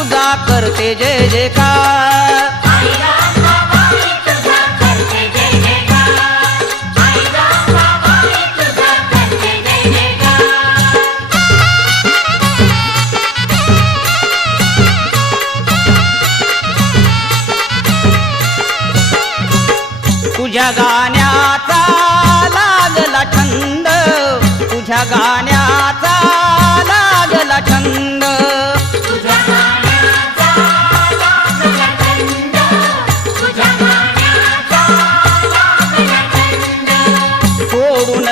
तुझा करते जय जयकार. तुझ्या गाण्याचा लागला छंद तुझ्या गाण्या போதுன